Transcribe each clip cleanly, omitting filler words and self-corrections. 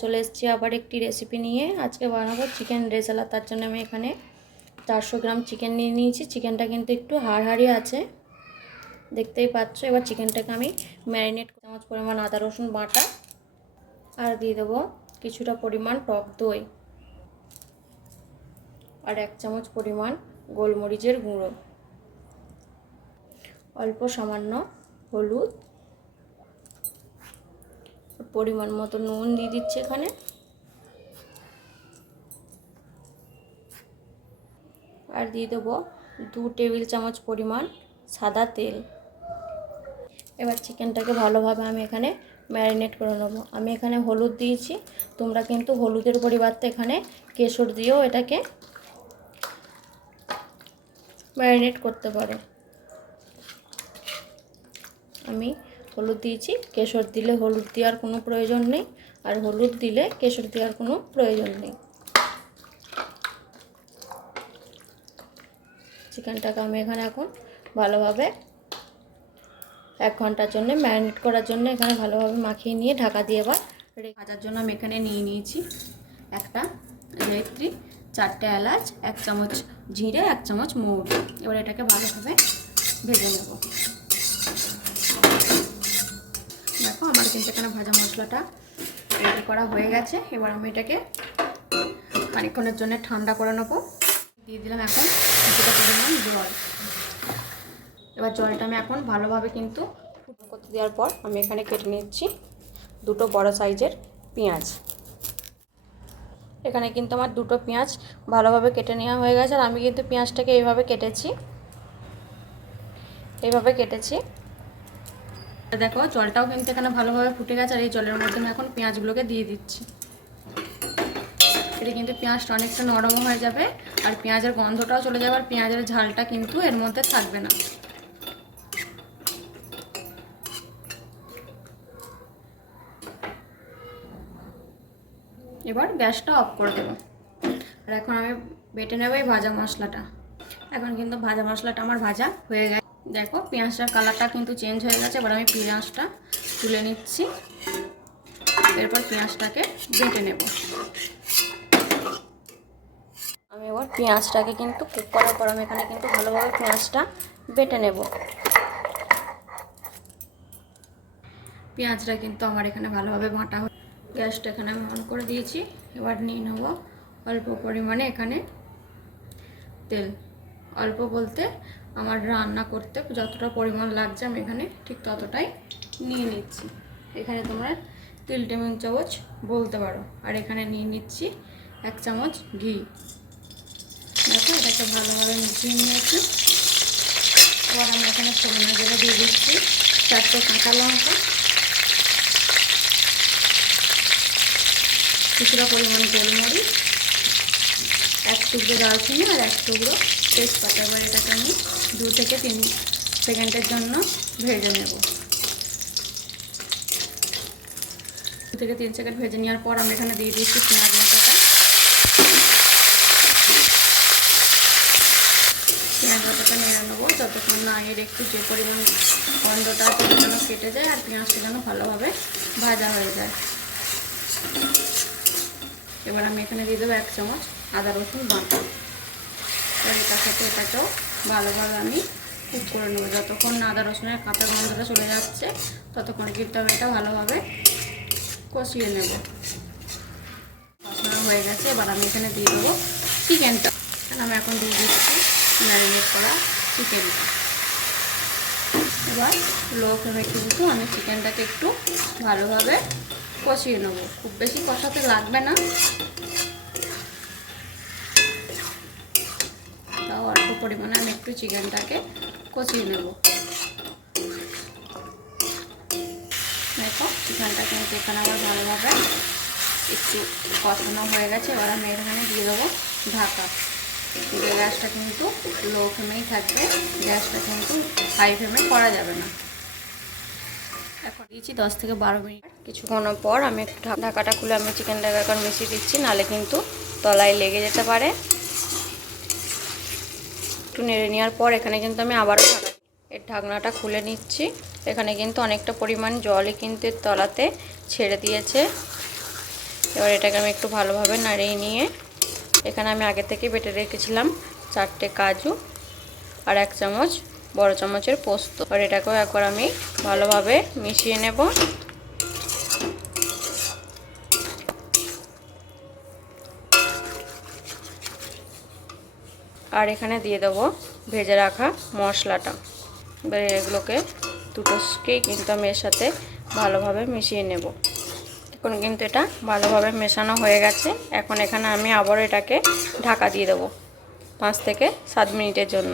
চলে এসেছি আবার একটি রেসিপি নিয়ে। আজকে বানাবো চিকেন রেজালা। তার জন্য আমি এখানে 400 গ্রাম চিকেন নিয়ে নিয়েছি। চিকেনটা কিন্তু একটু হাড় আছে, দেখতেই পাচ্ছ। এবার চিকেনটাকে আমি ম্যারিনেট চামচ পরিমাণ আদা রসুন বাটা, আর দিয়ে দেবো কিছুটা পরিমাণ টক দই, আর 1 চামচ পরিমাণ গোলমরিচের গুঁড়ো, অল্প সামান্য হলুদ, পরিমাণ মতো নুন দিয়ে দিচ্ছি এখানে, আর দিয়ে দেবো 2 টেবিল চামচ পরিমাণ সাদা তেল। এবার চিকেনটাকে ভালোভাবে আমি এখানে ম্যারিনেট করে নেবো। আমি এখানে হলুদ দিয়েছি, তোমরা কিন্তু হলুদের পরিবর্তে এখানে কেশর দিয়েও এটাকে ম্যারিনেট করতে পারো। আমি হলুদ দিয়েছি, কেশর দিলে হলুদ দেওয়ার কোনো প্রয়োজন নেই, আর হলুদ দিলে কেশর দেওয়ার কোনো প্রয়োজন নেই। চিকেনটাকে আমি এখানে এখন ভালোভাবে 1 ঘন্টার জন্য ম্যারিনেট করার জন্য এখানে ভালোভাবে মাখিয়ে নিয়ে ঢাকা দিয়ে এবার ভাজার জন্য আমি এখানে নিয়ে নিয়েছি একটা জয়িত্রী, 4টে এলাচ, 1 চামচ জিরে, 1 চামচ মৌরি। এবার এটাকে ভালোভাবে ভেজে নেব। দেখো আমার কিন্তু এখানে ভাজা মশলাটা রেডি করা হয়ে গেছে। এবার আমি এটাকে খানিকক্ষণের জন্য ঠান্ডা করে নেব। দিয়ে দিলাম এখন কিছুটা পরিমাণ জল। এবার জলটা আমি এখন ভালোভাবে কিন্তু ফুটো করতে দেওয়ার পর আমি এখানে কেটে নিচ্ছি 2টো বড় সাইজের পেঁয়াজ। এখানে কিন্তু আমার 2টো পেঁয়াজ ভালোভাবে কেটে নেওয়া হয়ে গেছে। আর আমি কিন্তু পেঁয়াজটাকে এইভাবে কেটেছি। দেখো জলটাও কিন্তু এখানে ভালোভাবে ফুটে গেছে। আর এই জলের মধ্যে আমি এখন পেঁয়াজগুলোকে দিয়ে দিচ্ছি। এটি কিন্তু পেঁয়াজটা অনেকটা নরম হয়ে যাবে, আর পেঁয়াজের গন্ধটাও চলে যাবে, আর পেঁয়াজের ঝালটা কিন্তু এর মধ্যে থাকবে না। এবার গ্যাসটা অফ করে দেবো। আর এখন আমি বেটে নেব এই ভাজা মশলাটা। এখন কিন্তু ভাজা মশলাটা আমার ভাজা হয়ে গেছে। দেখো পেঁয়াজটার কালারটা কিন্তু চেঞ্জ হয়ে গেছে। এবার আমি পেঁয়াজটা তুলে নিচ্ছি। এরপর পেঁয়াজটাকে বেটে নেব। আমি এবার পেঁয়াজটাকে কিন্তু কুক করার পর আমি এখানে কিন্তু ভালোভাবে পেঁয়াজটা বেটে নেব। পেঁয়াজটা কিন্তু আমার এখানে ভালোভাবে বাটা হয়ে গ্যাসটা এখানে আমি অন করে দিয়েছি। এবার নিয়ে নেব অল্প পরিমাণে এখানে তেল। অল্প বলতে আমার রান্না করতে যতটা পরিমাণ লাগছে আমি এখানে ঠিক ততটাই নিয়ে নিচ্ছি। এখানে তোমরা 3 টেবিল চামচ বলতে পারো। আর এখানে নিয়ে নিচ্ছি 1 চামচ ঘি। দেখো এটাকে ভালোভাবে মিশিয়ে নিয়েছি। এবার আমি এখানে ফোড়নের জন্য দিয়ে দিচ্ছি 4টে কাঁচা লঙ্কা, কিছুটা পরিমাণ গোলমরিচ, 1 টুকরো দারচিনি, আর 1 টুকরো তেজপাতা। এবার এটাকে আমি 2 থেকে 3 সেকেন্ডের জন্য ভেজে নেব। 2 থেকে 3 সেকেন্ড ভেজে নেওয়ার পর আমি এখানে দিয়ে দিচ্ছি পেঁয়াজ বাটাটা। পেঁয়াজ বাটাটা নেড়ে নেবো যতক্ষণ না এর একটু যে পরিমাণ গন্ধটা যেন কেটে যায়, আর পেঁয়াজটা যেন ভালোভাবে ভাজা হয়ে যায়। এবার আমি এখানে দিয়ে দেবো 1 চামচ আদা রসুন বাটা। এবার এটার সাথে এটাকেও ভালোভাবে আমি কুক করে নেবো। যতক্ষণ না আদা রসুনের কাঁচা গন্ধটা চলে যাচ্ছে ততক্ষণ কিন্তু আমি এটা ভালোভাবে কষিয়ে নেব। কষানো হয়ে গেছে। এবার আমি এখানে দিয়ে দেবো চিকেনটা। আমি এখন দিয়ে দিচ্ছি ম্যারিনেট করা চিকেনটা। এবার লো ফ্লেমে কিন্তু আমি চিকেনটাকে একটু ভালোভাবে কষিয়ে নেবো। খুব বেশি কষাতে লাগবে না, তাও অল্প পরিমাণে আমি একটু চিকেনটাকে কষিয়ে নেব। দেখো চিকেনটা কিন্তু এখানে আবার ভালোভাবে একটু কষানো হয়ে গেছে। এবার আমি এখানে দিয়ে দেবো ঢাকা। গ্যাসটা কিন্তু লো ফ্লেমেই থাকবে, গ্যাসটা কিন্তু হাই ফ্লেমে করা যাবে না। এখন দিয়েছি 10 থেকে 12 মিনিট। কিছুক্ষণ পর আমি একটু ঢাকাটা খুলে আমি চিকেনটাকে এখন মিশিয়ে দিচ্ছি, নাহলে কিন্তু তলায় লেগে যেতে পারে। একটু নেড়ে নেওয়ার পর এখানে কিন্তু আমি আবারও এর ঢাকনাটা খুলে নিচ্ছি। এখানে কিন্তু অনেকটা পরিমাণ জলই কিন্তু তলাতে ছেড়ে দিয়েছে। এবার এটাকে আমি একটু ভালোভাবে নাড়িয়ে নিয়ে এখানে আমি আগে থেকে বেটে রেখেছিলাম 4টে কাজু আর 1 চামচ বড় চামচের পোস্ত। আর এটাকেও একবার আমি ভালোভাবে মিশিয়ে নেব। আর এখানে দিয়ে দেবো ভেজে রাখা মশলাটা। এবার এগুলোকে দুটোকেই কিন্তু আমি এর সাথে ভালোভাবে মিশিয়ে নেব। এখন কিন্তু এটা ভালোভাবে মেশানো হয়ে গেছে। এখন এখানে আমি আবার এটাকে ঢাকা দিয়ে দেবো 5 থেকে 7 মিনিটের জন্য।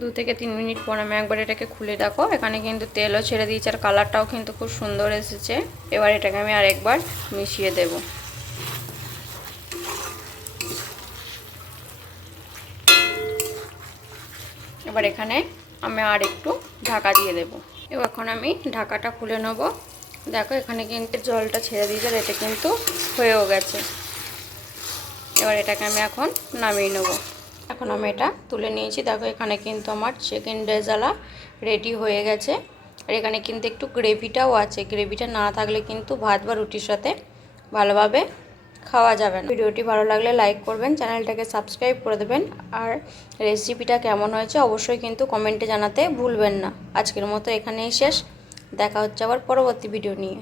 2 থেকে 3 মিনিট পর আমি একবার এটাকে খুলে দেখো, এখানে কিন্তু তেলও ছেড়ে দিয়েছে আর কালারটাও কিন্তু খুব সুন্দর এসেছে। এবার এটাকে আমি আরেকবার মিশিয়ে দেব। এবার এখানে আমি আর একটু ঢাকা দিয়ে দেব। এবার এখন আমি ঢাকাটা খুলে নেব। দেখো এখানে কিন্তু জলটা ছেড়ে দিয়েছে আর এটা কিন্তু হয়েও গেছে। এবার এটাকে আমি এখন নামিয়ে নেব। এখন আমি এটা তুলে নিয়েছি। দেখো এখানে কিন্তু আমার চিকেন রেজালা রেডি হয়ে গেছে। আর এখানে কিন্তু একটু গ্রেভিটাও আছে। গ্রেভিটা না থাকলে কিন্তু ভাত বা রুটির সাথে ভালোভাবে খাওয়া যাবে না। ভিডিওটি ভালো লাগলে লাইক করবেন, চ্যানেলটাকে সাবস্ক্রাইব করে দেবেন। আর রেসিপিটা কেমন হয়েছে অবশ্যই কিন্তু কমেন্টে জানাতে ভুলবেন না। আজকের মতো এখানেই শেষ। দেখা হচ্ছে আবার পরবর্তী ভিডিও নিয়ে।